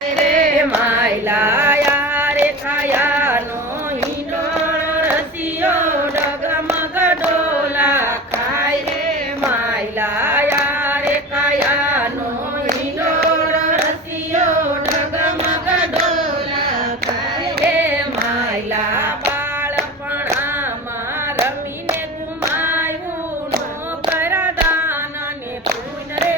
રે માયલા રે ખાયાનો હિંડોળો રસિયો ડગમગ ડોલા ખાય રે માયલા રે ખાયાનો હિંડોળો રસિયો ડગમગ ડોલા ખાય રે માયલા બાળપણામાં રમીને ગુમાયું નો કરદાન ને પૂન રે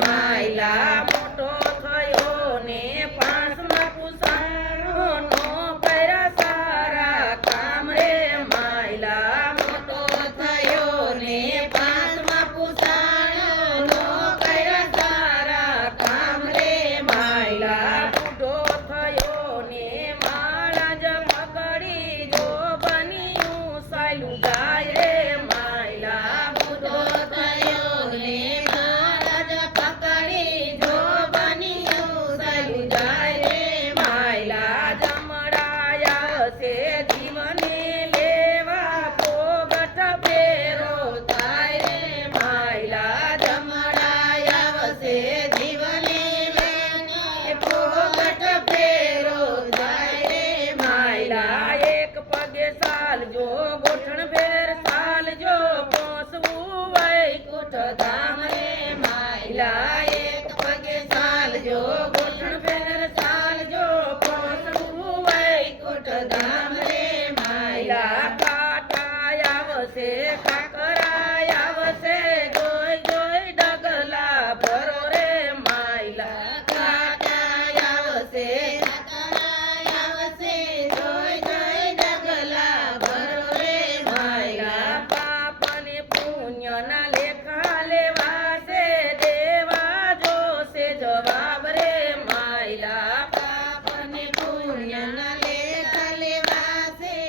માયલા મોટો થયો ને પાંચમા કુસાણો નો કર્યા સારા કામ રે માયલા મોટો થયો ને પાંચમા કુસાણો નો કર્યા સારા કામ રે માયલા બુઢો થયો ને માળા જ પકડી જો બન્યું સાયલું જાય રે માયલા બુઢો થયો ને જીવને લેવા પોગટ ફેરો થાય રે માયલા જમડાયા વસે જીવને લેને પોગટ ફેરો થાય રે માયલા એક પગે ચાલજો ગોઠણ ફેર ચાલજો પહોંચવું વૈકુંઠ ધામ રે માયલા એક પગે ચાલજો ગોઠણ ફેર ચાલજો પહોંચવું વૈકુંઠ ધામ કાટાયા વસે કાકરાયા વસે જોઈ જોઈ ડગલા ભરો રે માયલા કાટાયા વસે કાકરાયા વસે જોઈ જોઈ ડગલા ભરો રે માયલા પાપ અને પુણ્યના લેખા લેવા છે દેવા જોશે જવાબ રે માયલા પાપ અને પુણ્યના લેખા લેવા છે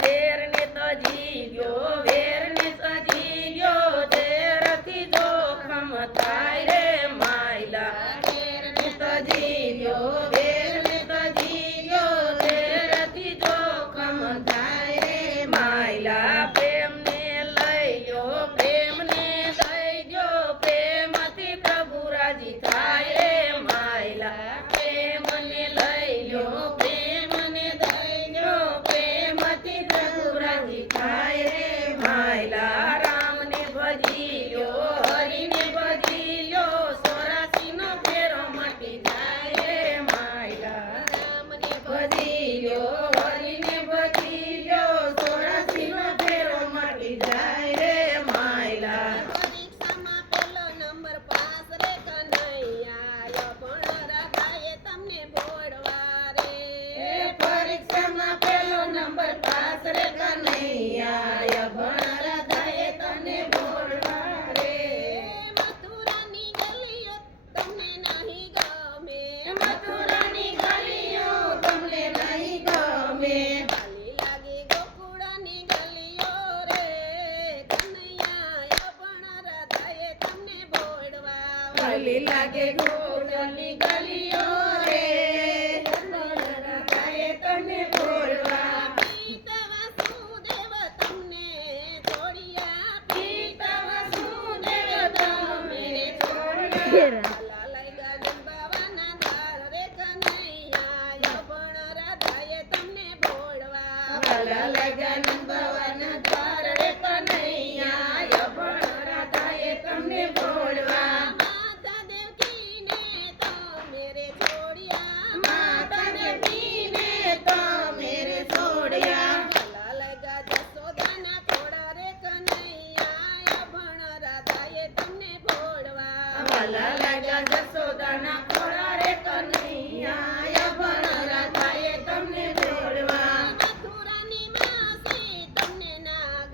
દેરને તજી ગયો વેરને સજી ગયો દેરથી જોખમ થાય રે માયલા દેરને તજી ગયો વેરને સજી ગયો દેરથી જોખમ થાય રે માયલા પ્રેમને લઈ ગયો પ્રેમને દઈ ગયો પ્રેમથી પ્રભુ રાજી થાય રે માયલા પ્રેમને લઈ ગયો પ્રેમને દઈ ગયો પ્રેમથી પ્રભુ રાજી થાય રે માયલા રામને ભજી લ્યો હરિને ભજી લ્યો 84 ફેરો મટી જાય રે માયલા રામને ભજી લ્યો હરિને ભજી લ્યો 84 ફેરો મટી જાય રે માયલા પરીક્ષામાં પેલો નંબર પાસ રે કનૈયા ભણરાધાએ તમને ભોળવા રે પરીક્ષામાં પેલો નંબર પાસ રે કનૈયા ભણરાધાએ તને ભોળવા રે મથુરાની ગલીઓ તમને નહીં ગમે મથુરાની ગલીઓ તમને નહીં ગમે ખાલી લાગે ગોકુળાની ગલીઓ રે કનૈયા ભણરાધાએ તમને ભોળવા ભલી લાગે ગોળની ગલીઓ રે ભણરાધાએ તને ભોળવા પિતા વાસુદેવ તમને છોડ્યા પિતા વાસુદેવ તમે છોડ્યા લાલાઈ ગાડી બાવાના દ્વાર રે કનૈયા ભણરાધાએ તમને ભોળવા વાલા લગન ભવન દ્વાર રે કનૈયા ભણરાધાએ તમને ભોળવા માતા દેવકીને તમે રે છોડ્યા માતા દેવીને તમે રે છોડ્યા લાલાઈ ગા જસોદાના થોડા રે કનૈયા ભણરાધાએ તમને ભોળવા વાલા લાગ્યા જસોદાના ખોળા રે કનૈયા ભણરાધાએ તમને ભોળવા મથુરાની માસી તમને ના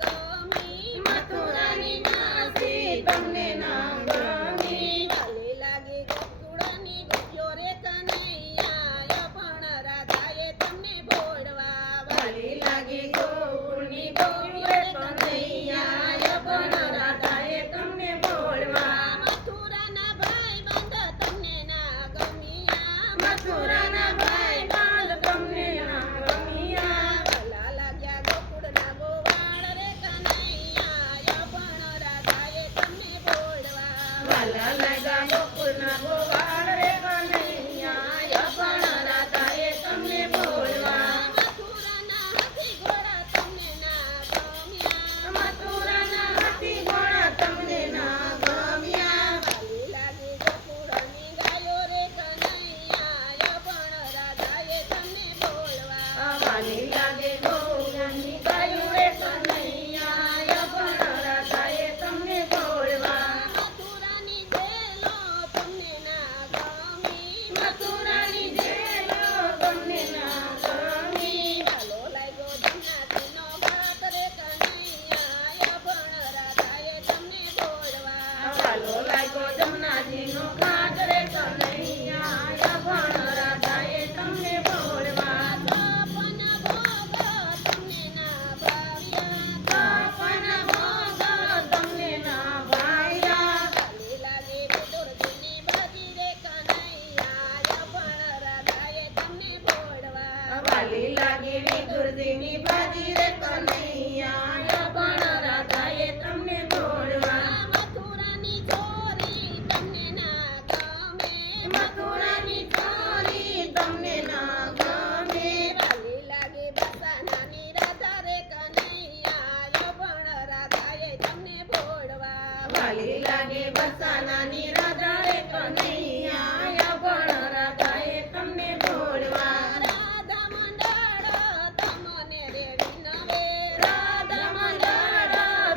વાલી લાગી વિદુરજીની બાજી રે કનૈયા અભણ રાધાએ તમને ભોળવા મથુરાની ચોરી તમને ના ગમે મથુરાની ચોરી તમને ના ગમે વાલી લાગે બસાનાની રાધા રે કનૈયા અભણ રાધાએ તમને ભોળવા વાલી લાગે બસાનાની રાધા રે કનૈયા અભણ રાધાએ તમને ભોળવા રાધા મંડળ તમને રે વિનવે રાધા મંડળ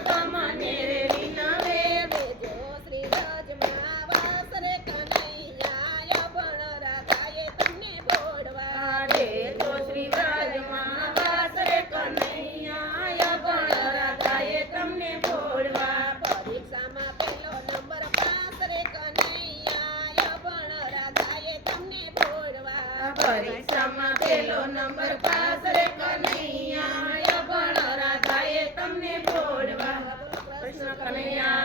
તમને રે વિનવે દેજો શ્રી રજમાં વાસ રે કનૈયા અભણ રાધાએ તમને ભોળવા રે તો શ્રી વ્રજમાં વાસ રે કનૈયા અભણ રાધાએ તમને ભોળવા પરીક્ષામાં પહેલો નંબર પાસ રે કનૈયા અભણ રાધાએ તમને ભોળવા પરીક્ષામાં પેલો નંબર પાસ રે કનૈયા અભણ રાધાએ તમને ભોળવા કૃષ્ણ કનૈયા